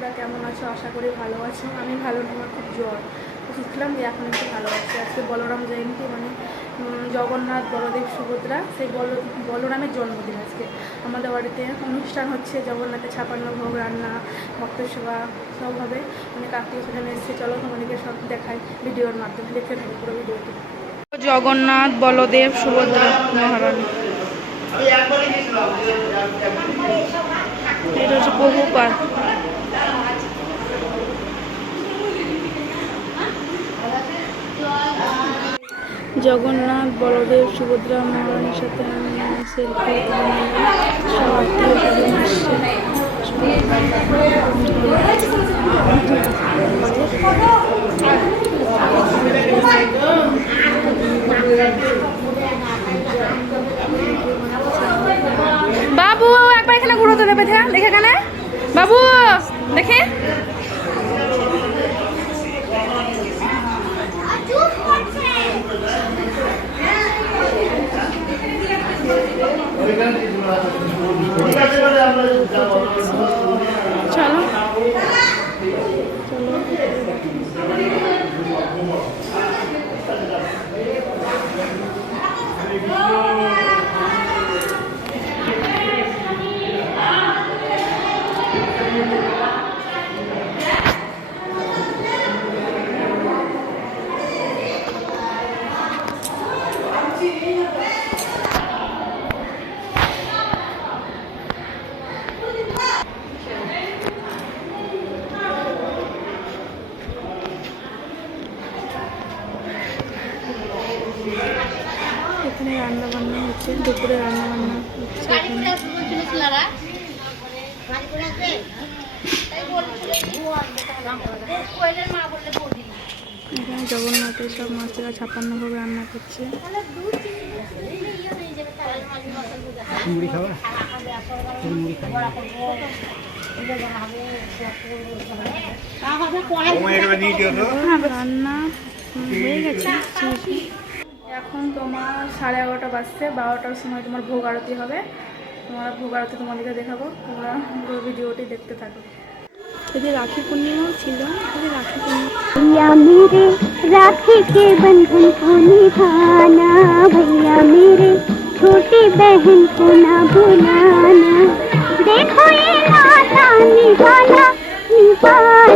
তোমরা কেমন আছো? আশা করি ভালো আছো। আমি ভালো না, আমার খুব জ্বর শিখলাম যে এখন একটু ভালো আছে। আজকে বলরাম জয়ন্তী, মানে জগন্নাথ বলদেব সুভদ্রা, সেই বলরামের জন্মদিন। আজকে আমাদের বাড়িতে অনুষ্ঠান হচ্ছে, জগন্নাথের 56 ভোগ রান্না, ভক্ত সেবা সব হবে। অনেক আত্মীয় স্বজন এসেছে। চলো তোমাদেরকে সব দেখাই ভিডিওর মাধ্যমে, দেখতে থাকো পুরো ভিডিওটি। জগন্নাথ বলদেব সুভদ্রা মহারানী, এটা হচ্ছে বহুপাল। জগন্নাথ বলদেব সুভদ্রা মহারানীর সাথে আমি সেলফি সব আত্মীয় স্বজন আসছে। বাবু একবার এখানে ঘুরো তো, দেখে এখানে বাবু দেখে। চলো এখানে রান্না বান্না হচ্ছে, দুপুরে রান্না বান্না হচ্ছে। এখানে জগন্নাথের সব মাছেরা 56 ভোগ রান্না করছে। রান্না হয়ে গেছে। এখন তোমার 11:30 বাজছে, 12টার সময় তোমার ভোগ আরতি হবে। তোমার ভোগ আরতি তোমাদেরকে দেখাবো, তোমরা পুরো ভিডিওটি দেখতে থাকো। যদি রাখি পূর্ণিমাও ছিল, যদি রাখি भैया मेरे राखी के बंधन को निभाना, भैया मेरे छोटी बहन को ना भुलाना, देखो ये नाता निभाना निभाना।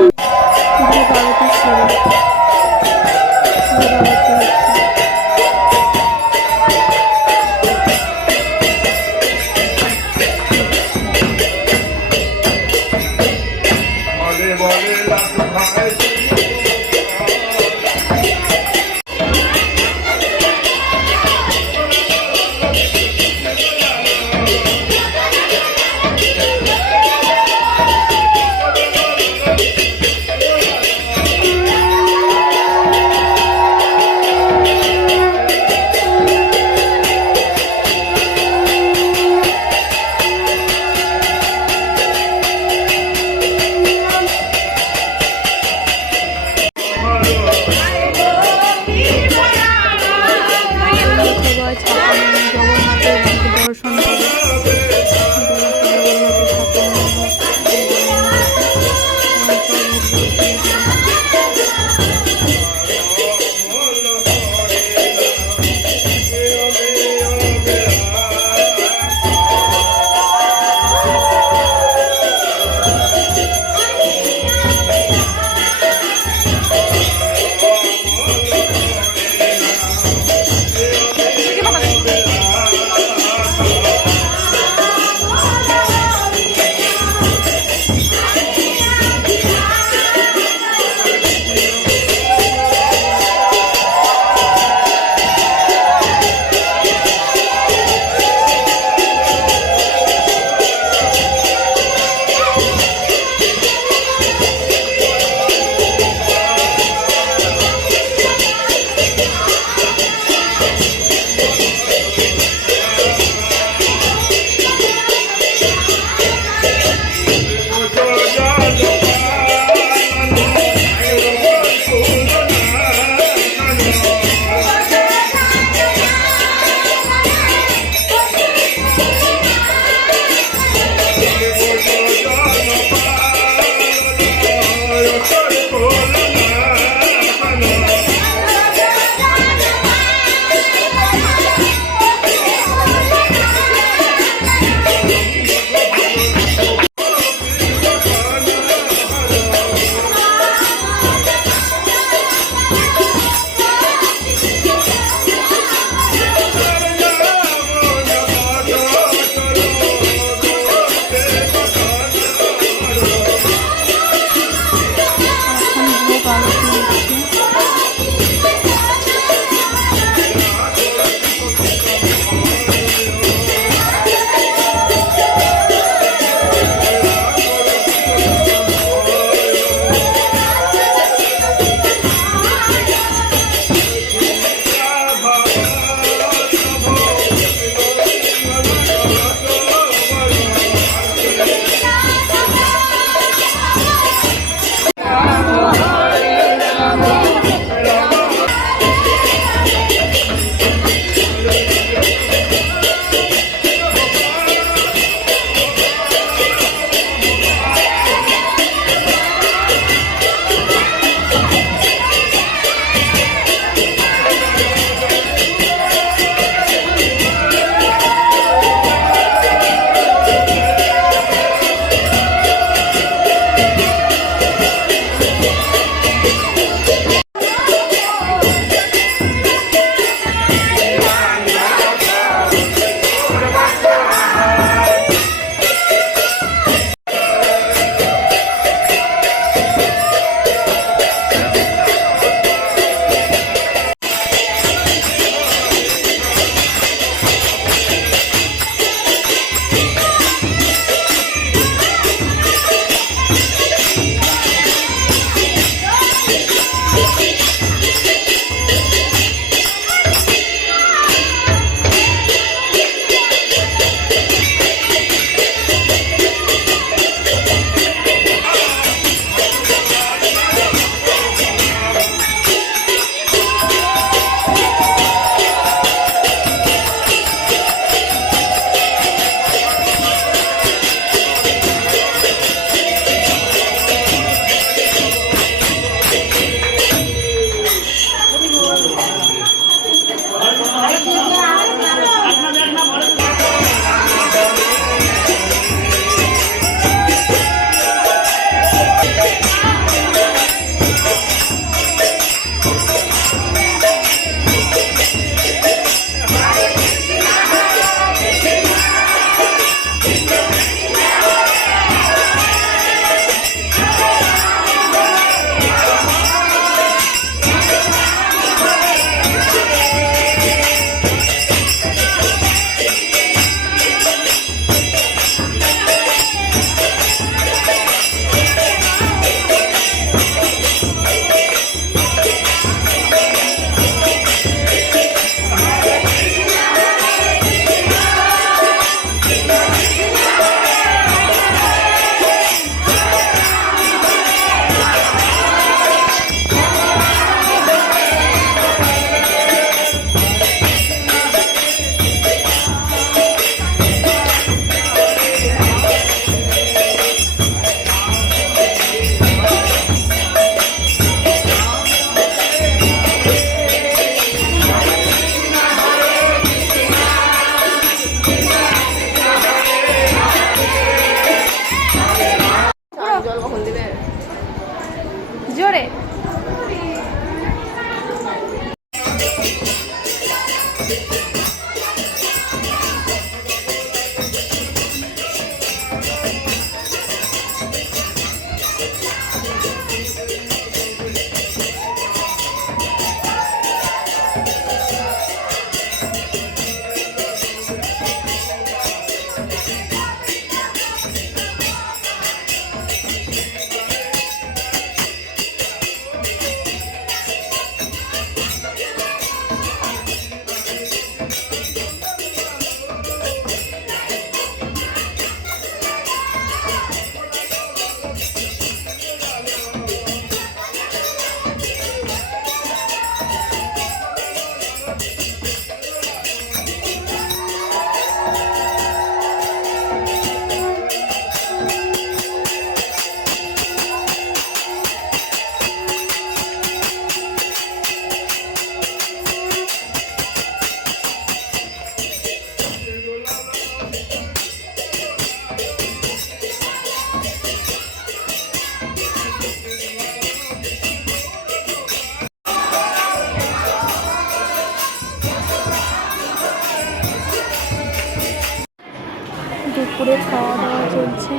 দুপুরে খাওয়া দাওয়া চলছে।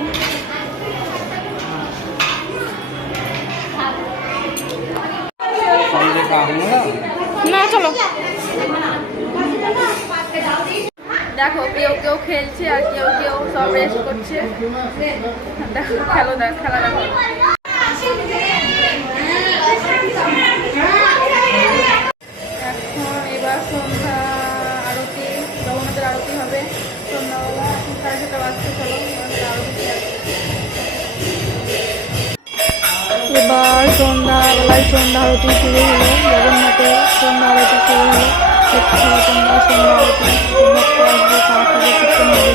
না চলো, দেখো কেউ কেউ খেলছে আর কেউ কেউ সব রেস্ট করছে। দেখো খেলা দেখো। এখন এবার সন্ধ্যা আরতি, জগন্নাথের আরতি হবে সন্ধ্যাবেলা 7:30 বাজতে। চলো এবার সন্ধ্যাবেলায় সন্ধ্যা আরতি শুরু হলো, জগন্নাথের সন্ধ্যা আরতি শুরু হলো। সন্ধ্যা আরতি ভক্ত আসবে, খাওয়া খাবে, কীর্তন হবে।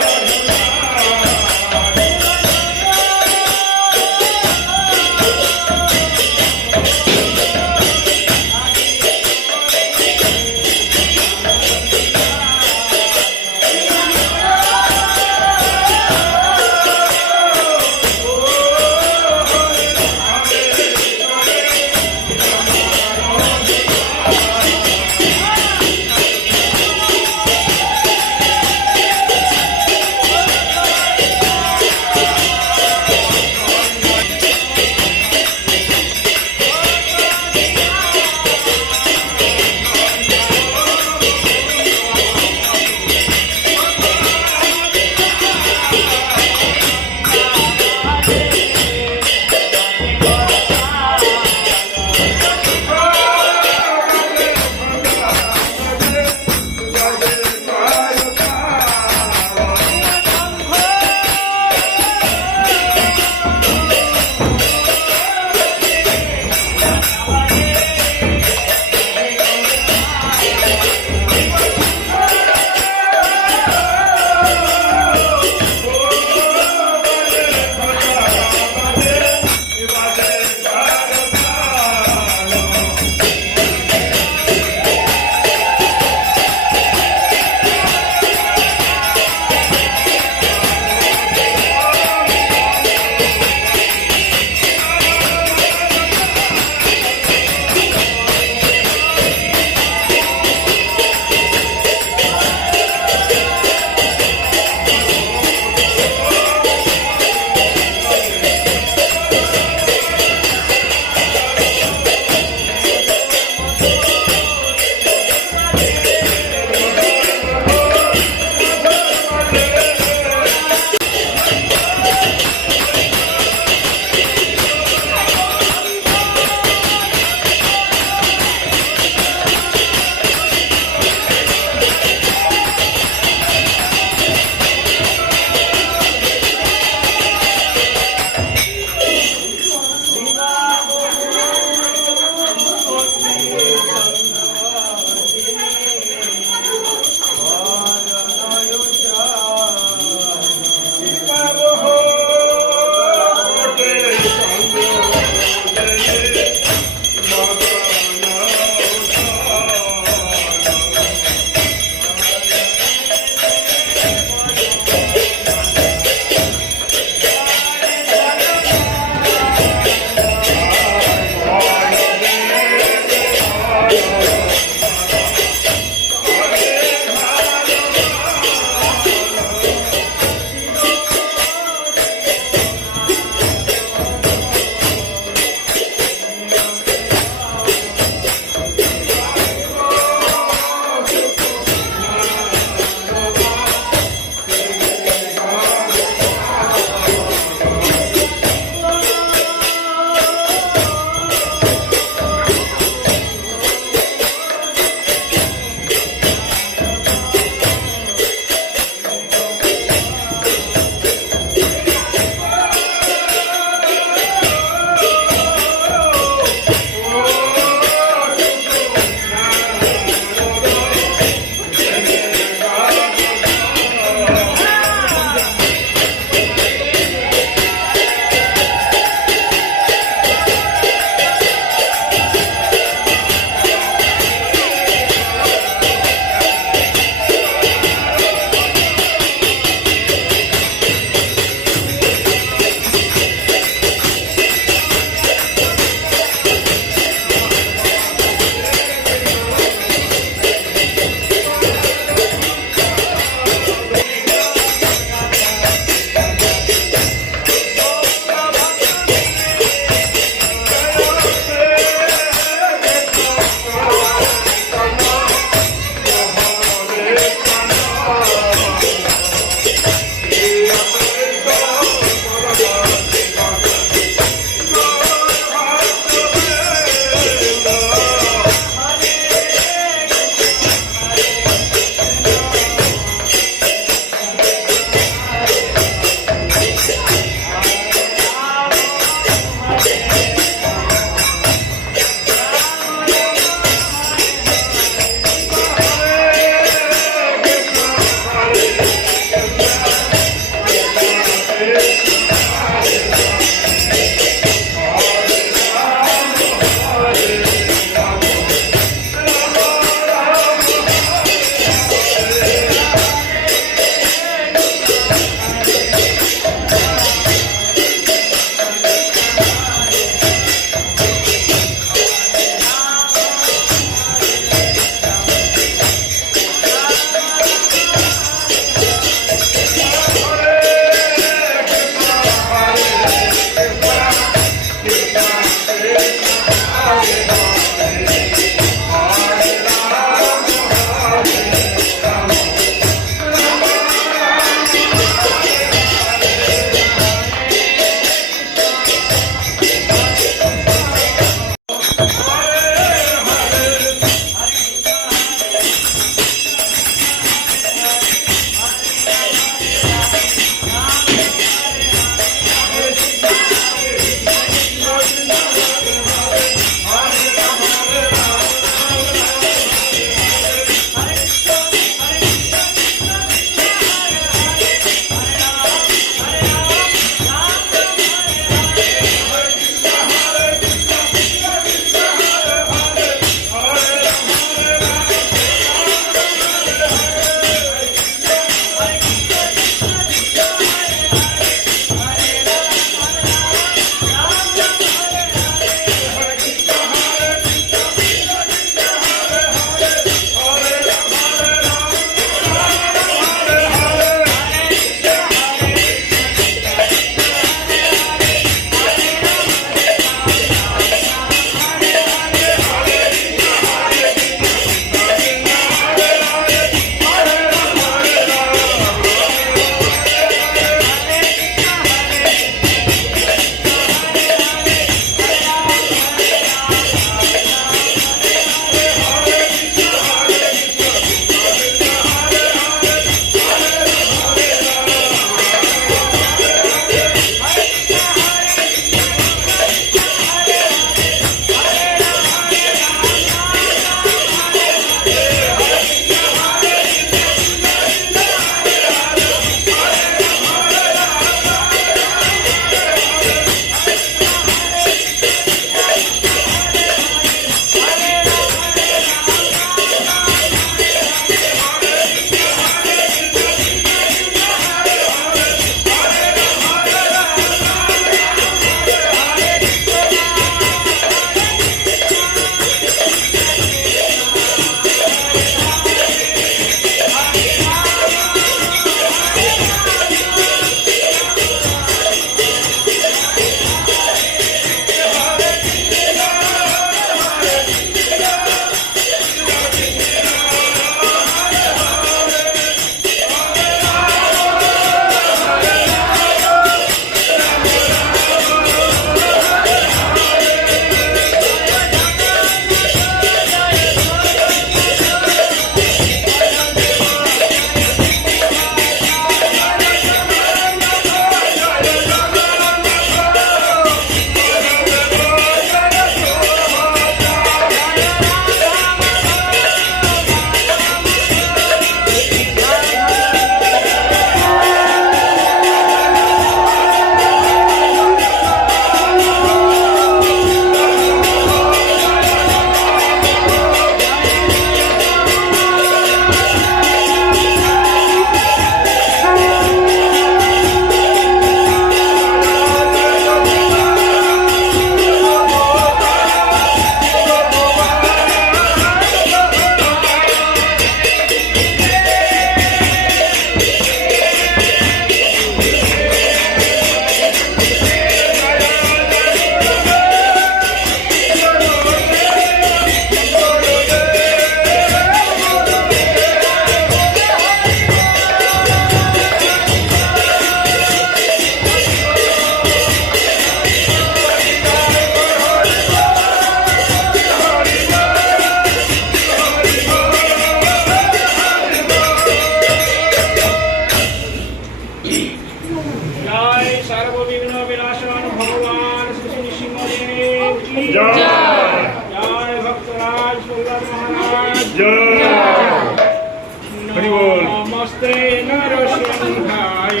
নমস্তে নরসিংহায়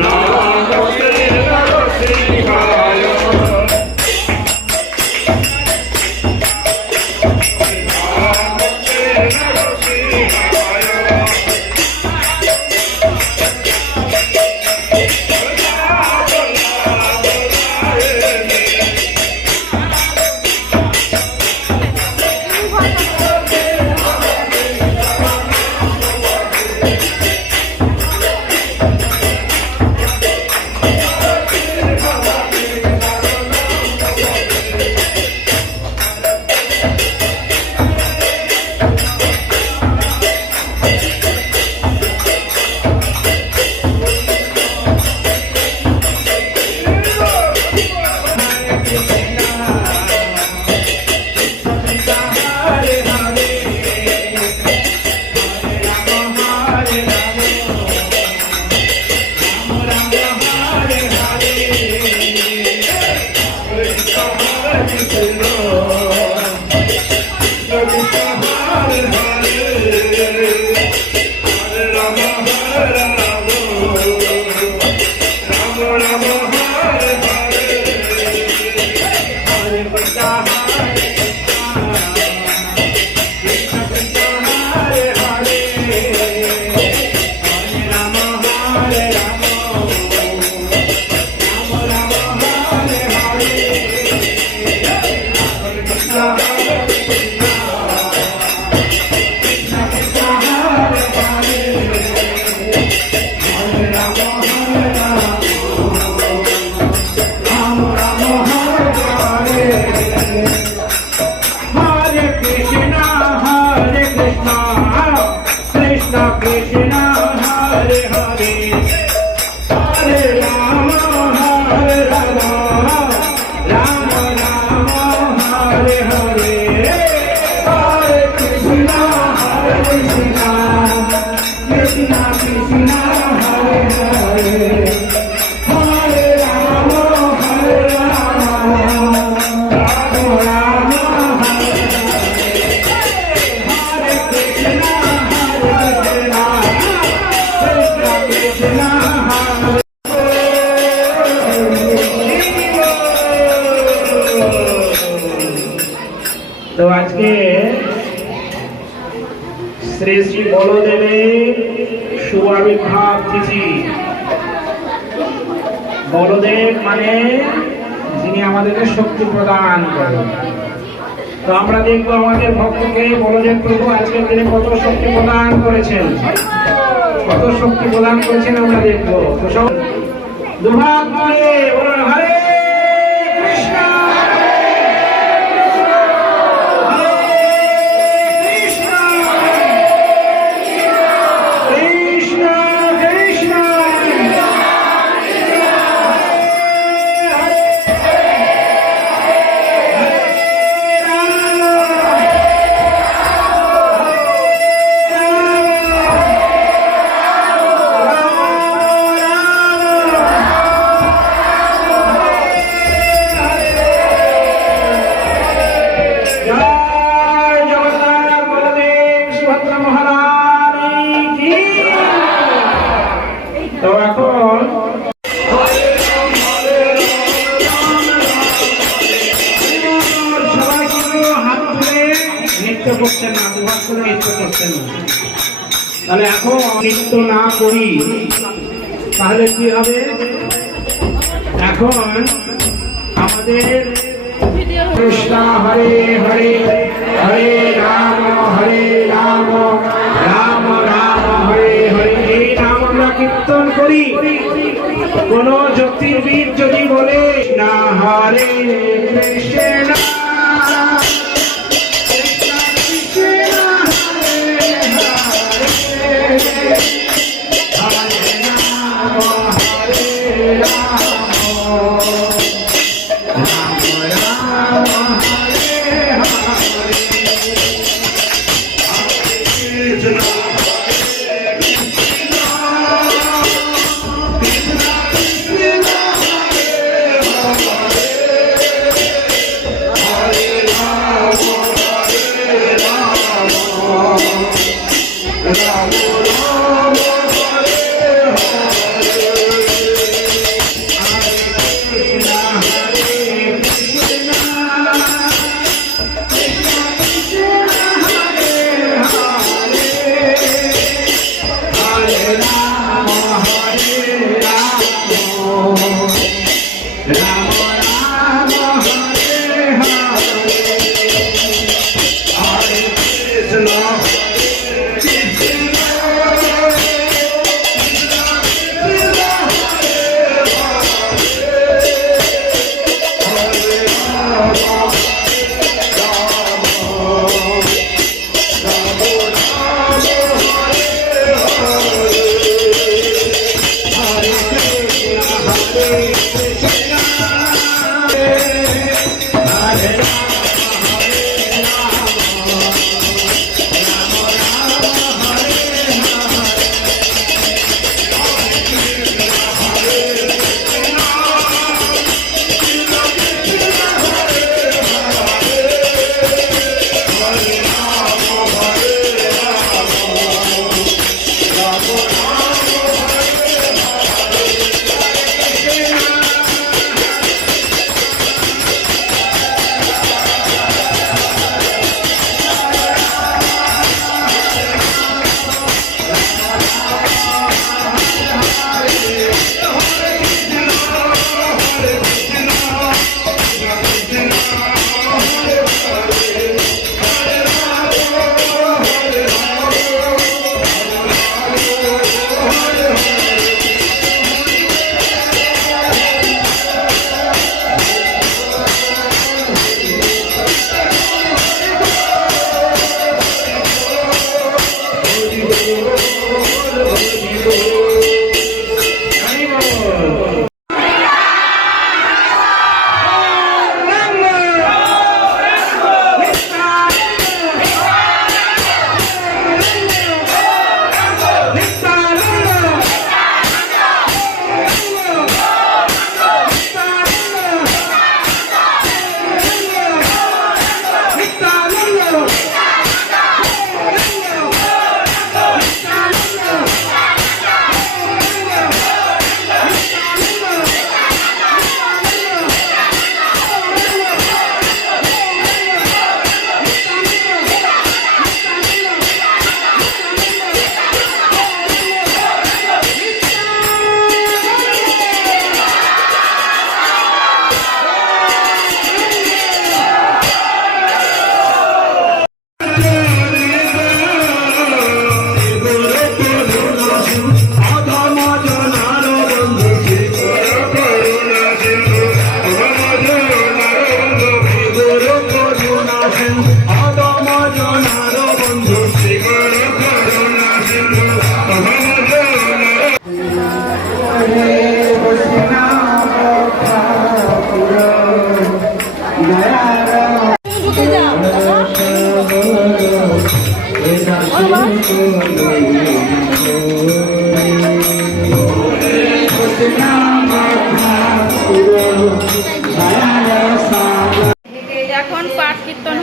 নমস্তে নরসিংহায় তো আজকে শ্রী শ্রী বলদেবের শুভ আবির্ভাব তিথি। বলদেব মানে যিনি আমাদেরকে শক্তি প্রদান করেন। তো আমরা দেখবো আমাদের ভক্তকে বলদেব প্রভু আজকের দিনে কত শক্তি প্রদান করেছেন, কত শক্তি প্রদান করেছেন আমরা দেখবো। তো সব দুহাত ধরে বলুন হরে কৃষ্ণ করছেন না, দুহাত করে নৃত্য করছেন না। তাহলে এখন নৃত্য না করি তাহলে কি হবে? এখন আমাদের কৃষ্ণ হরে হরে হরে রাম রাম রাম হরে হরে, এই নাম আমরা কীর্তন করি। কোন জ্যোতির্বিদ যদি বলে না হরে কৃষ্ণ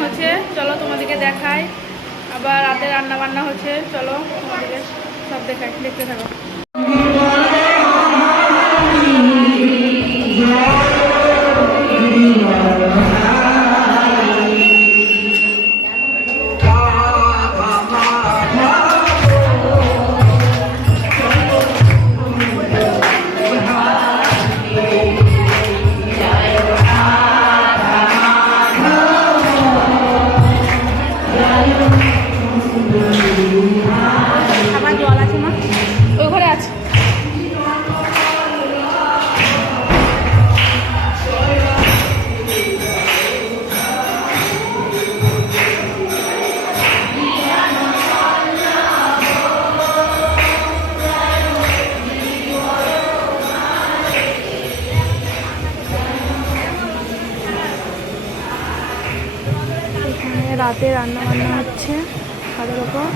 হচ্ছে, চলো তোমাদেরকে দেখাই। আবার রাতে রান্না বান্না হচ্ছে, চলো তোমাদেরকে সব দেখাই, দেখতে থাকো। আমার জল আছে মা, ওই ঘরে আছে। এখানে রাতে রান্না বান্না হচ্ছে খাদের ওপর।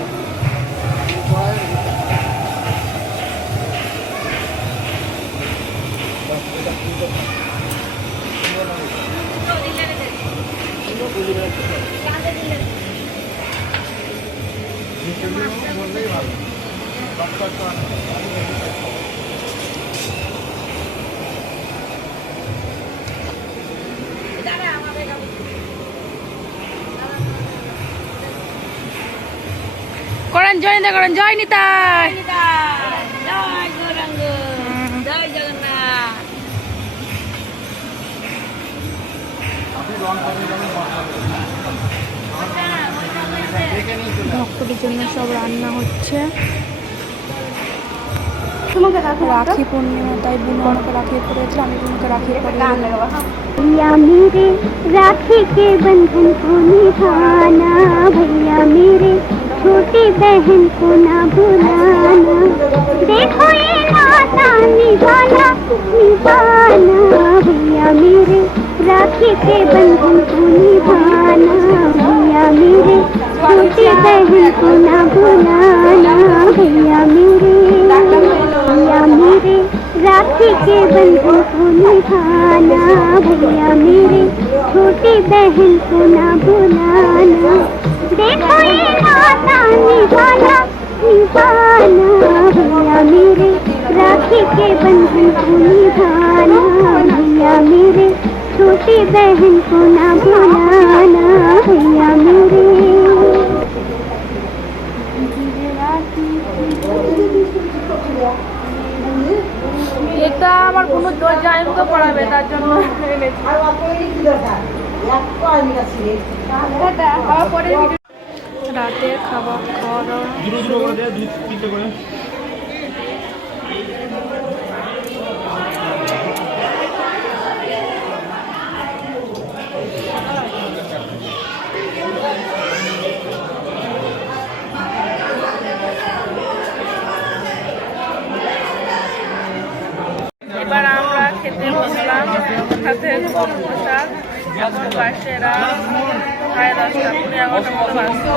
করেন জয় নিতা, করেন জয় নিতাই, জয় গৌরাঙ্গ, জয় জগন্নাথ। ভক্তদের জন্য সব রান্না হচ্ছে। রাখি পূর্ণিমা, তাই বোন আমাকে রাখি পড়েছিল, আমি বোনকে রাখি পড়ে। भैया मेरे राखी के बंधन को निभाना, भैया मेरे छोटी बहन को ना भुलाना। देखो ये नाता निभाना निभाना, भैया मेरे राखी के बंधन को निभाना, भैया मेरे छोटी बहन को ना भुलाना। भैया मेरे राखी के बंधन को निभाना, भैया मेरे छोटी बहन को ना भुलाना। देखो ये नाता निभाना निभाना, भैया मेरे राखी के बंधन को निभाना, भैया मेरे छोटी बहन को ना भुलाना। भैया मेरे এটা আমার কোনো জায়ম তো পড়াবে, তার জন্য রাতে খাওয়া দাওয়া। এবার আমরা খেতে বসলাম, সাথে কম প্রসাদ। এখন বাসেরা 10:30, 11টা মতো বাজছে।